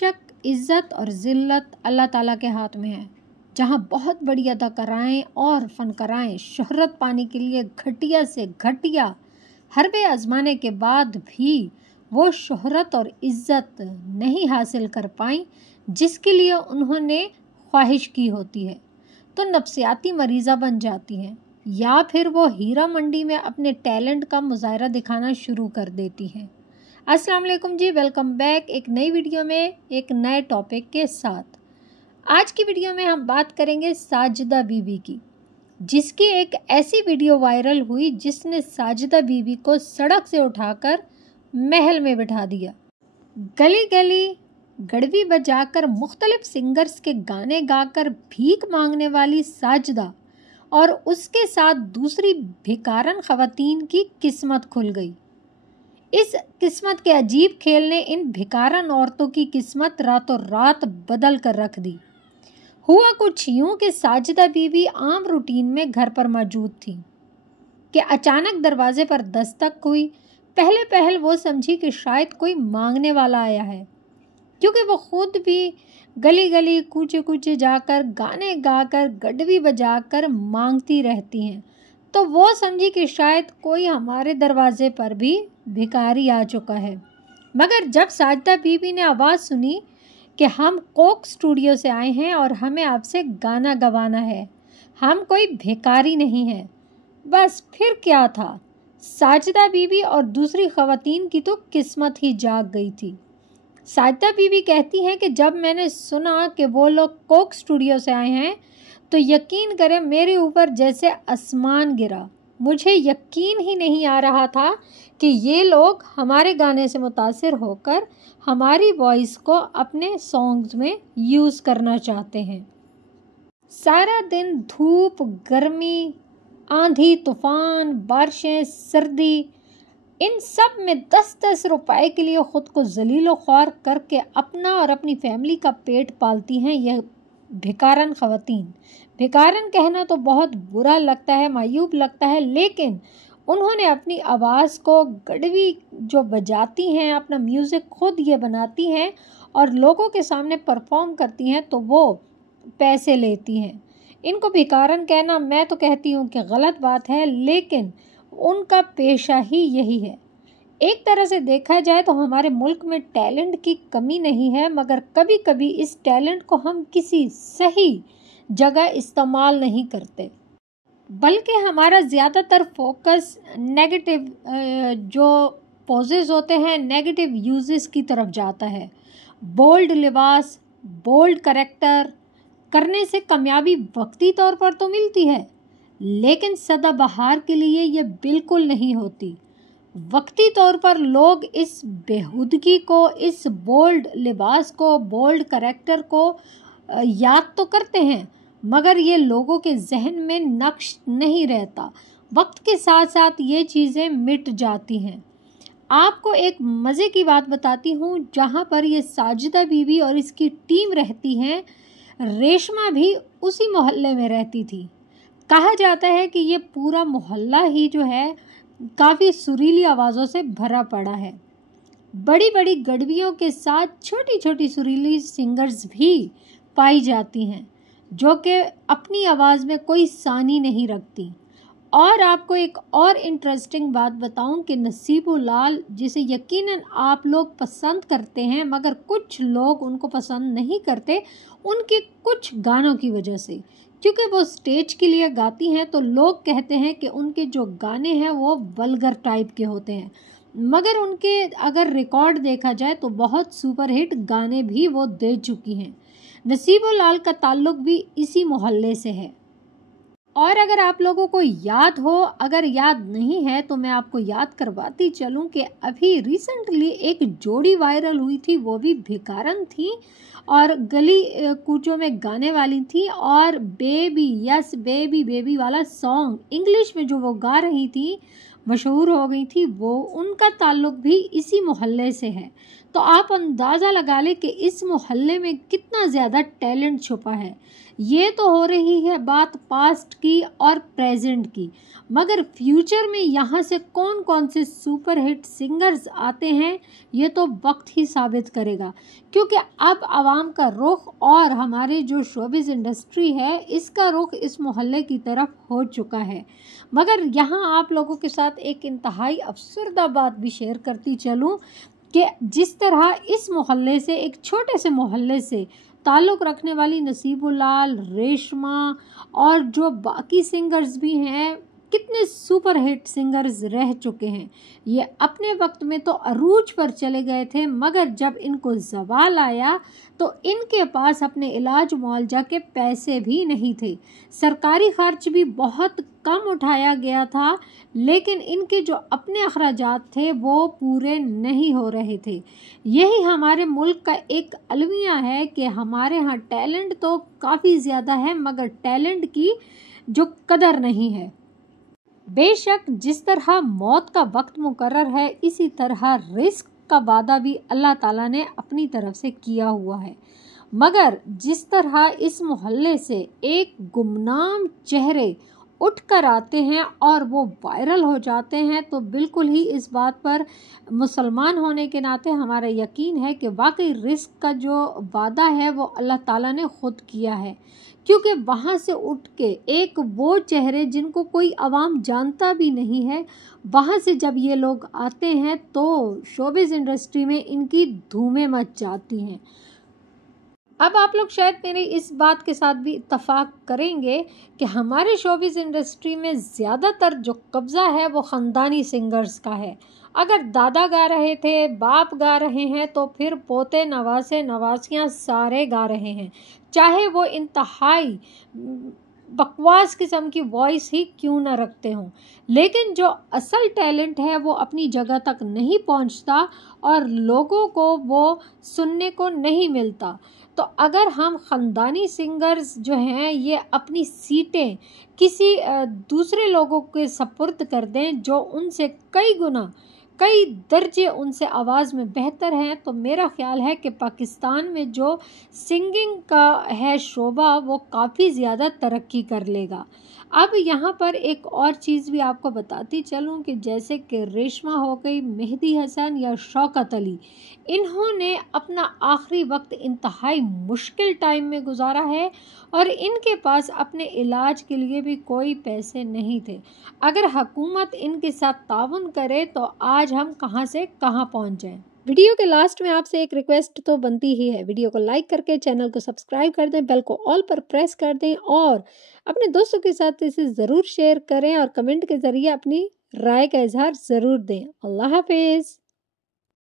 बेशक इज़्ज़त और ज़िल्लत अल्लाह ताला के हाथ में है। जहाँ बहुत बड़ी अदाकाराएँ और फ़नकाराएँ शोहरत पाने के लिए घटिया से घटिया हरबे आजमाने के बाद भी वो शोहरत और इज़्ज़त नहीं हासिल कर पाईं जिसके लिए उन्होंने ख्वाहिश की होती है, तो नफ्सियाती मरीज़ा बन जाती हैं या फिर वो हीरा मंडी में अपने टैलेंट का मुजाहरा दिखाना शुरू कर देती हैं। अस्सलाम वालेकुम जी, वेलकम बैक एक नई वीडियो में एक नए टॉपिक के साथ। आज की वीडियो में हम बात करेंगे साजिदा बीबी की, जिसकी एक ऐसी वीडियो वायरल हुई जिसने साजिदा बीबी को सड़क से उठाकर महल में बिठा दिया। गली गली गड़बी बजाकर मुख्तलिफ सिंगर्स के गाने गाकर भीख मांगने वाली साजिदा और उसके साथ दूसरी भिखारन ख़वातीन की किस्मत खुल गई। इस किस्मत के अजीब खेल ने इन भिखारन औरतों की किस्मत रातों रात बदल कर रख दी। हुआ कुछ यूँ कि साजिदा बीबी आम रूटीन में घर पर मौजूद थी कि अचानक दरवाजे पर दस्तक हुई। पहले पहल वो समझी कि शायद कोई मांगने वाला आया है, क्योंकि वो खुद भी गली गली कूचे कूचे जाकर गाने गाकर गडवी बजाकर मांगती रहती हैं। तो वो समझी कि शायद कोई हमारे दरवाजे पर भी भिखारी आ चुका है। मगर जब साजिदा बीबी ने आवाज़ सुनी कि हम कोक स्टूडियो से आए हैं और हमें आपसे गाना गवाना है, हम कोई भिखारी नहीं हैं, बस फिर क्या था, साजिदा बीबी और दूसरी ख़वातीन की तो किस्मत ही जाग गई थी। साजिदा बीबी कहती हैं कि जब मैंने सुना कि वो लोग कोक स्टूडियो से आए हैं तो यकीन करें मेरे ऊपर जैसे आसमान गिरा। मुझे यकीन ही नहीं आ रहा था कि ये लोग हमारे गाने से मुतासिर होकर हमारी वॉइस को अपने सॉन्ग्स में यूज़ करना चाहते हैं। सारा दिन धूप, गर्मी, आंधी, तूफ़ान, बारिशें, सर्दी, इन सब में 10-10 रुपए के लिए ख़ुद को ज़लील ख्वार करके अपना और अपनी फैमिली का पेट पालती हैं यह भिखारन ख़वातीन। भिखारन कहना तो बहुत बुरा लगता है, मायूब लगता है, लेकिन उन्होंने अपनी आवाज़ को गड़वी जो बजाती हैं, अपना म्यूज़िक खुद ये बनाती हैं और लोगों के सामने परफॉर्म करती हैं तो वो पैसे लेती हैं। इनको भिखारन कहना मैं तो कहती हूँ कि गलत बात है, लेकिन उनका पेशा ही यही है। एक तरह से देखा जाए तो हमारे मुल्क में टैलेंट की कमी नहीं है, मगर कभी कभी इस टैलेंट को हम किसी सही जगह इस्तेमाल नहीं करते, बल्कि हमारा ज़्यादातर फोकस नेगेटिव जो पोजेस होते हैं, नेगेटिव यूजेस की तरफ जाता है। बोल्ड लिबास, बोल्ड करैक्टर करने से कामयाबी वक्ती तौर पर तो मिलती है, लेकिन सदाबहार के लिए ये बिल्कुल नहीं होती। वक्ती तौर पर लोग इस बेहुदगी को, इस बोल्ड लिबास को, बोल्ड करैक्टर को याद तो करते हैं, मगर ये लोगों के जहन में नक्श नहीं रहता। वक्त के साथ साथ ये चीज़ें मिट जाती हैं। आपको एक मज़े की बात बताती हूँ, जहाँ पर ये साजिदा बीबी और इसकी टीम रहती हैं, रेशमा भी उसी मोहल्ले में रहती थी। कहा जाता है कि ये पूरा मोहल्ला ही जो है काफ़ी सुरीली आवाज़ों से भरा पड़ा है। बड़ी बड़ी गडवियों के साथ छोटी छोटी सुरीली सिंगर्स भी पाई जाती हैं, जो कि अपनी आवाज़ में कोई सानी नहीं रखती। और आपको एक और इंटरेस्टिंग बात बताऊं कि नसीबो लाल, जिसे यकीनन आप लोग पसंद करते हैं मगर कुछ लोग उनको पसंद नहीं करते, उनके कुछ गानों की वजह से, क्योंकि वो स्टेज के लिए गाती हैं तो लोग कहते हैं कि उनके जो गाने हैं वो वल्गर टाइप के होते हैं, मगर उनके अगर रिकॉर्ड देखा जाए तो बहुत सुपर हिट गाने भी वो दे चुकी हैं। नसीबो लाल का ताल्लुक भी इसी मोहल्ले से है। और अगर आप लोगों को याद हो, अगर याद नहीं है तो मैं आपको याद करवाती चलूं कि अभी रिसेंटली एक जोड़ी वायरल हुई थी, वो भी भिखारन थी और गली कूचों में गाने वाली थी, और बेबी, यस बेबी बेबी वाला सॉन्ग इंग्लिश में जो वो गा रही थी, मशहूर हो गई थी, वो उनका ताल्लुक भी इसी मोहल्ले से है। تو آپ اندازہ لگا لیں کہ اس محلے میں کتنا زیادہ ٹیلنٹ چھپا ہے۔ یہ تو ہو رہی ہے بات پاسٹ کی اور پریزنٹ کی، مگر فیوچر میں یہاں سے کون کون سے سپر ہٹ سنگرز آتے ہیں یہ تو وقت ہی ثابت کرے گا، کیونکہ اب عوام کا رخ اور ہمارے جو شوبز انڈسٹری ہے اس کا رخ اس محلے کی طرف ہو چکا ہے۔ مگر یہاں آپ لوگوں کے ساتھ ایک انتہائی افسردہ بات بھی شیئر کرتی چلوں کہ جس طرح اس محلے سے، ایک چھوٹے سے محلے سے تعلق رکھنے والی نصیب العال، ریشما اور جو باقی سنگرز بھی ہیں، کتنے سپر ہٹ سنگرز رہ چکے ہیں، یہ اپنے وقت میں تو عروج پر چلے گئے تھے، مگر جب ان کو زوال آیا تو ان کے پاس اپنے علاج معالجہ کے پیسے بھی نہیں تھے، سرکاری خرچ بھی بہت کم اٹھایا گیا تھا، لیکن ان کے جو اپنے اخراجات تھے وہ پورے نہیں ہو رہے تھے۔ یہی ہمارے ملک کا ایک المیہ ہے کہ ہمارے ہاں ٹیلنٹ تو کافی زیادہ ہے، مگر ٹیلنٹ کی جو قدر نہیں ہے۔ بے شک جس طرح موت کا وقت مقرر ہے، اسی طرح رزق کا وعدہ بھی اللہ تعالیٰ نے اپنی طرف سے کیا ہوا ہے، مگر جس طرح اس محلے سے ایک گمنام چہرے اٹھ کر آتے ہیں اور وہ وائرل ہو جاتے ہیں، تو بالکل ہی اس بات پر مسلمان ہونے کے ناطے ہمارا یقین ہے کہ واقعی رزق کا جو وعدہ ہے وہ اللہ تعالیٰ نے خود کیا ہے، کیونکہ وہاں سے اٹھ کے ایک وہ چہرے جن کو کوئی عوام جانتا بھی نہیں ہے، وہاں سے جب یہ لوگ آتے ہیں تو شوبز انڈسٹری میں ان کی دھومیں مچ جاتی ہیں۔ اب آپ لوگ شاید میرے اس بات کے ساتھ بھی اتفاق کریں گے کہ ہمارے شوبز انڈسٹری میں زیادہ تر جو قبضہ ہے وہ خاندانی سنگرز کا ہے۔ اگر دادا گا رہے تھے، باپ گا رہے ہیں، تو پھر پوتے، نواسے، نواسیاں سارے گا رہے ہیں، چاہے وہ انتہائی بکواس قسم کی وائس ہی کیوں نہ رکھتے ہوں، لیکن جو اصل ٹیلنٹ ہے وہ اپنی جگہ تک نہیں پہنچتا اور لوگوں کو وہ سننے کو نہیں ملتا۔ تو اگر ہم خاندانی سنگرز جو ہیں یہ اپنی سیٹیں کسی دوسرے لوگوں کے سپرد کر دیں جو ان سے کئی گنا، کئی درجے ان سے آواز میں بہتر ہیں، تو میرا خیال ہے کہ پاکستان میں جو سنگنگ کا ہے شعبہ وہ کافی زیادہ ترقی کر لے گا۔ اب یہاں پر ایک اور چیز بھی آپ کو بتاتی چلوں کہ جیسے کہ ریشما ہو گئی، مہدی حسن یا شوکت علی، انہوں نے اپنا آخری وقت انتہائی مشکل ٹائم میں گزارا ہے اور ان کے پاس اپنے علاج کے لیے بھی کوئی پیسے نہیں تھے۔ اگر حکومت ان کے ساتھ تعاون کرے تو آج ہم کہاں سے کہاں پہنچ جائیں۔ ویڈیو کے لاسٹ میں آپ سے ایک ریکویسٹ تو بنتی ہی ہے، ویڈیو کو لائک کر کے چینل کو سبسکرائب کر دیں، بیل کو آل پر پریس کر دیں اور اپنے دوستوں کے ساتھ اسے ضرور شیئر کریں اور کمنٹ کے ذریعے اپنی رائے کا اظہار ضرور دیں۔ اللہ حافظ۔